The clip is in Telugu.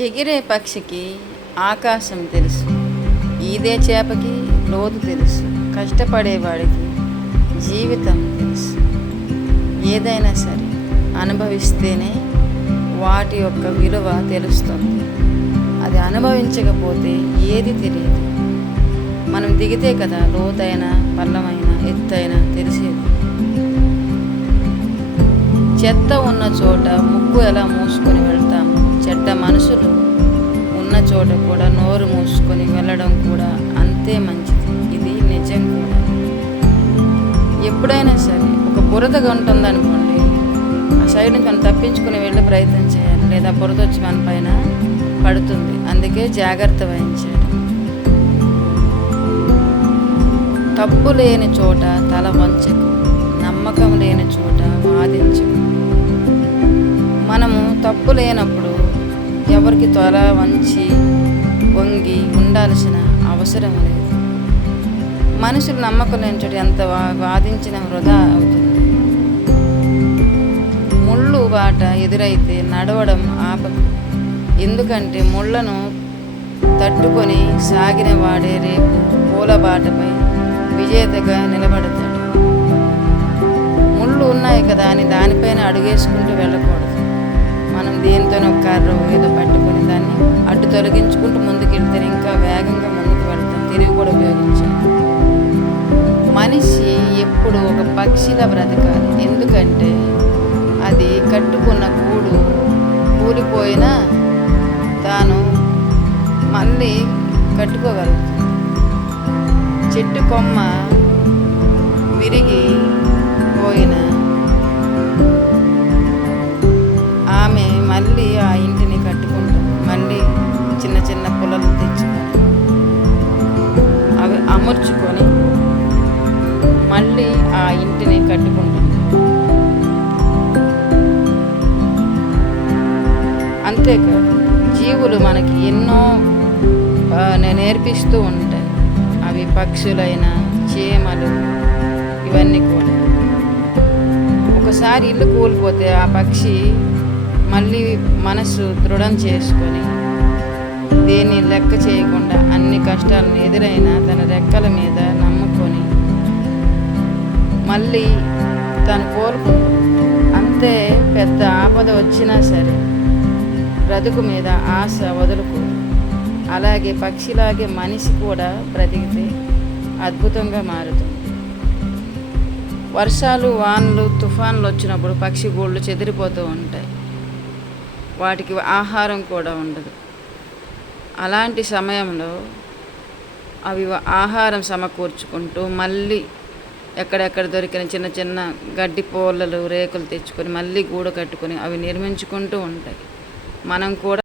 ఎగిరే పక్షికి ఆకాశం తెలుసు, ఈదే చేపకి లోతు తెలుసు, కష్టపడేవాడికి జీవితం తెలుసు. ఏదైనా సరే అనుభవిస్తేనే వాటి యొక్క విలువ తెలుస్తుంది. అది అనుభవించకపోతే ఏది తెలియదు. మనం దిగితే కదా లోతైన పల్లమైన ఎత్తైన తెలిసేది. చెత్త ఉన్న చోట ముక్కు ఎలా మూసుకొని వెళ్తాము, చెడ్డ మనసులు ఉన్న చోట కూడా నోరు మూసుకొని వెళ్ళడం కూడా అంతే మంచిది. ఇది నిజం కూడా. ఎప్పుడైనా సరే ఒక బురద ఉంటుందనుకోండి, ఆ సైడ్ నుంచి మనం తప్పించుకుని వెళ్ళే ప్రయత్నం చేయాలి, లేదా బురద వచ్చి మన పైన పడుతుంది. అందుకే జాగ్రత్త వహించాలి. తప్పు లేని చోట తల వంచకు, నమ్మకం లేని చోట వాదించకు. మనము తప్పు లేనప్పుడు ఎవరికి తల వంచి వంగి ఉండాల్సిన అవసరం లేదు. మనుషులు నమ్మకం లేని చోట ఎంత వాదించిన వృధా అవుతుంది. ముళ్ళు బాట ఎదురైతే నడవడం ఆపకు, ఎందుకంటే ముళ్ళను తట్టుకొని సాగిన వాడే రేపు పూల బాటపై విజేతగా నిలబడతాడు. ముళ్ళు ఉన్నాయి కదా అని దానిపైన అడుగేసుకుంటూ వెళ్ళకూడదు. మనం దేనితోనో కర్ర ఏదో పట్టుకొని దాన్ని అడ్డు తొలగించుకుంటూ ముందుకెళ్తే ఇంకా వేగంగా ముందుకు వెళ్తాం. తిరిగి కూడా ఉపయోగించాలి. మనిషి ఎప్పుడు ఒక పక్షిలా బ్రతకాలి, ఎందుకంటే అది కట్టుకున్న గూడు కూలిపోయినా తాను మళ్ళీ కట్టుకోగలుగుతుంది. చెట్టు కొమ్మ విరిగి పోయిన ఆమె మళ్ళీ ఆ ఇంటిని కట్టుకుంటుంది. మళ్ళీ చిన్న చిన్న పుల్లలు తెచ్చుకొని అవి అమర్చుకొని మళ్ళీ ఆ ఇంటిని కట్టుకుంటుంది. అంతేకాదు, జీవులు మనకి ఎన్నో నేర్పిస్తూ ఉంటాయి. అవి పక్షులైన చీమలు ఇవన్నీ కూడా. ఒకసారి ఇల్లు కూలిపోతే ఆ పక్షి మళ్ళీ మనసు దృఢం చేసుకొని దేన్ని లెక్క చేయకుండా అన్ని కష్టాలను ఎదురైనా తన రెక్కల మీద నమ్ముకొని మళ్ళీ తను కోలుకుంటుంది. అంతే, పెద్ద ఆపద వచ్చినా సరే బ్రతుకు మీద ఆశ వదులుకోదు. అలాగే పక్షిలాగే మనిషి కూడా బ్రతికితే అద్భుతంగా మారుతుంది. వర్షాలు వానలు తుఫాన్లు వచ్చినప్పుడు పక్షి గూళ్ళు చెదిరిపోతూ ఉంటాయి. వాటికి ఆహారం కూడా ఉండదు. అలాంటి సమయంలో అవి ఆహారం సమకూర్చుకుంటూ మళ్ళీ ఎక్కడెక్కడ దొరికిన చిన్న చిన్న గడ్డి పోలలు రేకులు తెచ్చుకొని మళ్ళీ గూడు కట్టుకొని అవి నిర్మించుకుంటూ ఉంటాయి. మనం కూడా